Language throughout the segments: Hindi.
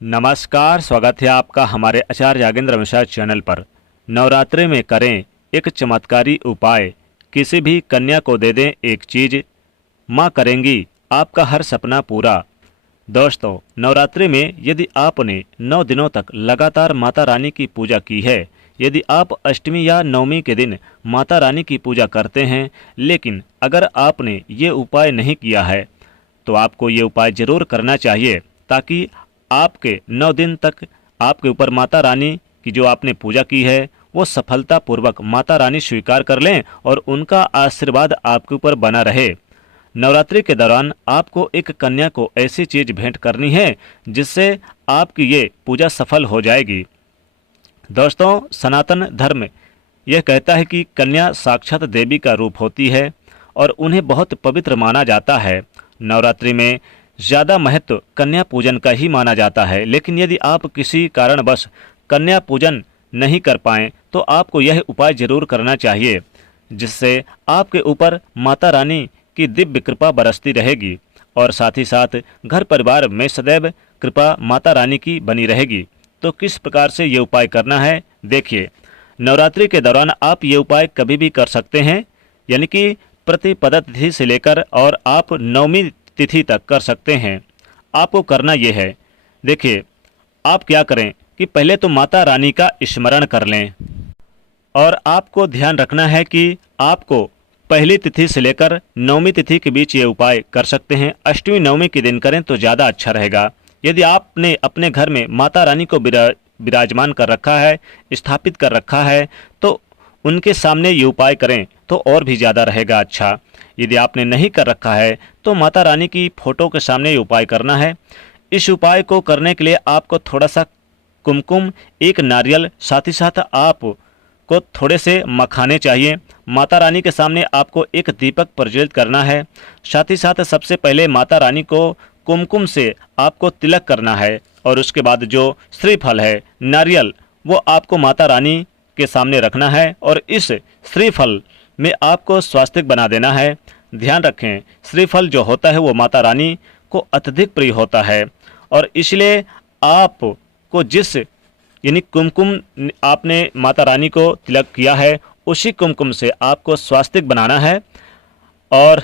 नमस्कार, स्वागत है आपका हमारे आचार्य यागेंद्र मिश्रा चैनल पर। नवरात्रि में करें एक चमत्कारी उपाय, किसी भी कन्या को दे दें एक चीज़, माँ करेंगी आपका हर सपना पूरा। दोस्तों, नवरात्रि में यदि आपने 9 दिनों तक लगातार माता रानी की पूजा की है, यदि आप अष्टमी या नवमी के दिन माता रानी की पूजा करते हैं, लेकिन अगर आपने ये उपाय नहीं किया है तो आपको ये उपाय ज़रूर करना चाहिए, ताकि आपके 9 दिन तक आपके ऊपर माता रानी की जो आपने पूजा की है वो सफलतापूर्वक माता रानी स्वीकार कर लें और उनका आशीर्वाद आपके ऊपर बना रहे। नवरात्रि के दौरान आपको एक कन्या को ऐसी चीज़ भेंट करनी है जिससे आपकी ये पूजा सफल हो जाएगी। दोस्तों, सनातन धर्म यह कहता है कि कन्या साक्षात देवी का रूप होती है और उन्हें बहुत पवित्र माना जाता है। नवरात्रि में ज़्यादा महत्व कन्या पूजन का ही माना जाता है, लेकिन यदि आप किसी कारणवश कन्या पूजन नहीं कर पाएँ तो आपको यह उपाय जरूर करना चाहिए, जिससे आपके ऊपर माता रानी की दिव्य कृपा बरसती रहेगी और साथ ही साथ घर परिवार में सदैव कृपा माता रानी की बनी रहेगी। तो किस प्रकार से ये उपाय करना है, देखिए। नवरात्रि के दौरान आप ये उपाय कभी भी कर सकते हैं, यानी कि प्रतिपदा तिथि से लेकर और आप नवमी तिथि तक कर सकते हैं। आपको करना ये है, देखिए, आप क्या करें कि पहले तो माता रानी का स्मरण कर लें और आपको ध्यान रखना है कि आपको पहली तिथि से लेकर नवमी तिथि के बीच ये उपाय कर सकते हैं। अष्टमी नवमी के दिन करें तो ज़्यादा अच्छा रहेगा। यदि आपने अपने घर में माता रानी को विराजमान कर रखा है, स्थापित कर रखा है, तो उनके सामने ये उपाय करें तो और भी ज़्यादा रहेगा अच्छा। यदि आपने नहीं कर रखा है तो माता रानी की फ़ोटो के सामने ये उपाय करना है। इस उपाय को करने के लिए आपको थोड़ा सा कुमकुम, एक नारियल, साथ ही साथ आपको थोड़े से मखाने चाहिए। माता रानी के सामने आपको एक दीपक प्रज्वलित करना है। साथ ही साथ सबसे पहले माता रानी को कुमकुम से आपको तिलक करना है और उसके बाद जो श्रीफल है, नारियल, वो आपको माता रानी के सामने रखना है और इस श्रीफल में आपको स्वास्तिक बना देना है। ध्यान रखें, श्रीफल जो होता है वो माता रानी को अत्यधिक प्रिय होता है और इसलिए आपको जिस यानी कुमकुम आपने माता रानी को तिलक किया है, उसी कुमकुम से आपको स्वास्तिक बनाना है। और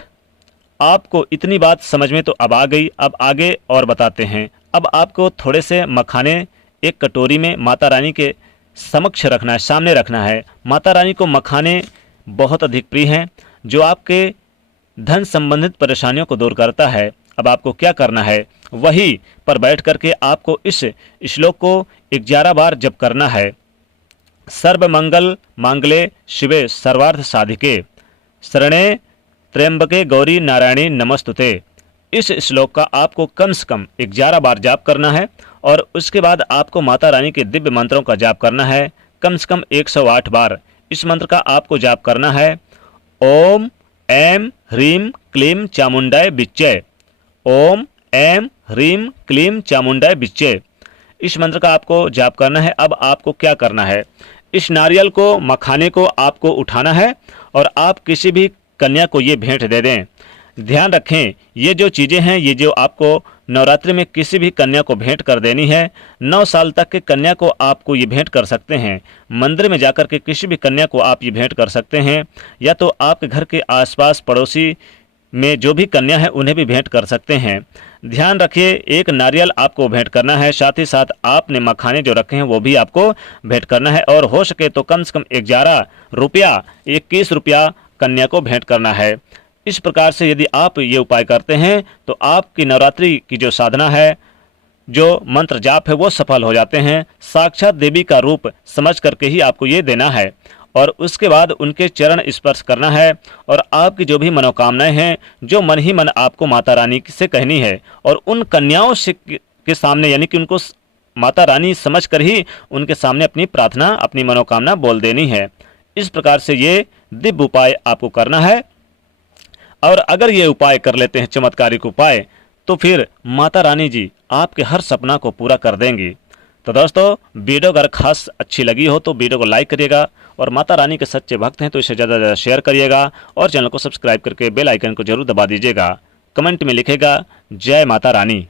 आपको इतनी बात समझ में तो अब आ गई, अब आगे और बताते हैं। अब आपको थोड़े से मखाने एक कटोरी में माता रानी के समक्ष रखना है, सामने रखना है। माता रानी को मखाने बहुत अधिक प्रिय हैं, जो आपके धन संबंधित परेशानियों को दूर करता है। अब आपको क्या करना है, वही पर बैठ करके आपको इस श्लोक को 11 बार जप करना है। सर्वमंगल मांगले शिवे सर्वार्थ साधिके शरणे त्र्यंबके गौरी नारायणी नमस्तुते। इस श्लोक का आपको कम से कम 11 बार जाप करना है और उसके बाद आपको माता रानी के दिव्य मंत्रों का जाप करना है, कम से कम 108 बार। इस मंत्र का आपको जाप करना है, ओम ऐं ह्रीं क्लीं चामुंडाय विच्चे। ओम ऐं ह्रीं क्लीं चामुंडाय विच्चे। इस मंत्र का आपको जाप करना है। अब आपको क्या करना है, इस नारियल को, मखाने को आपको उठाना है और आप किसी भी कन्या को ये भेंट दे दें। ध्यान रखें, ये जो चीज़ें हैं, ये जो आपको नवरात्रि में किसी भी कन्या को भेंट कर देनी है। 9 साल तक के कन्या को आपको ये भेंट कर सकते हैं। मंदिर में जाकर के किसी भी कन्या को आप ये भेंट कर सकते हैं, या तो आपके घर के आसपास पड़ोसी में जो भी कन्या है उन्हें भी भेंट कर सकते हैं। ध्यान रखिए, एक नारियल आपको भेंट करना है, साथ ही साथ आपने मखाने जो रखे हैं वो भी आपको भेंट करना है और हो सके तो कम से कम 11 रुपया, 21 रुपया कन्या को भेंट करना है। इस प्रकार से यदि आप ये उपाय करते हैं तो आपकी नवरात्रि की जो साधना है, जो मंत्र जाप है, वो सफल हो जाते हैं। साक्षात देवी का रूप समझ करके ही आपको ये देना है और उसके बाद उनके चरण स्पर्श करना है और आपकी जो भी मनोकामनाएं हैं, जो मन ही मन आपको माता रानी से कहनी है, और उन कन्याओं से के सामने, यानी कि उनको माता रानी समझ कर ही उनके सामने अपनी प्रार्थना, अपनी मनोकामना बोल देनी है। इस प्रकार से ये दिव्य उपाय आपको करना है और अगर ये उपाय कर लेते हैं, चमत्कारिक उपाय, तो फिर माता रानी जी आपके हर सपना को पूरा कर देंगी। तो दोस्तों, वीडियो अगर खास अच्छी लगी हो तो वीडियो को लाइक करिएगा और माता रानी के सच्चे भक्त हैं तो इसे ज़्यादा से ज़्यादा शेयर करिएगा और चैनल को सब्सक्राइब करके बेल आइकन को जरूर दबा दीजिएगा। कमेंट में लिखेगा जय माता रानी।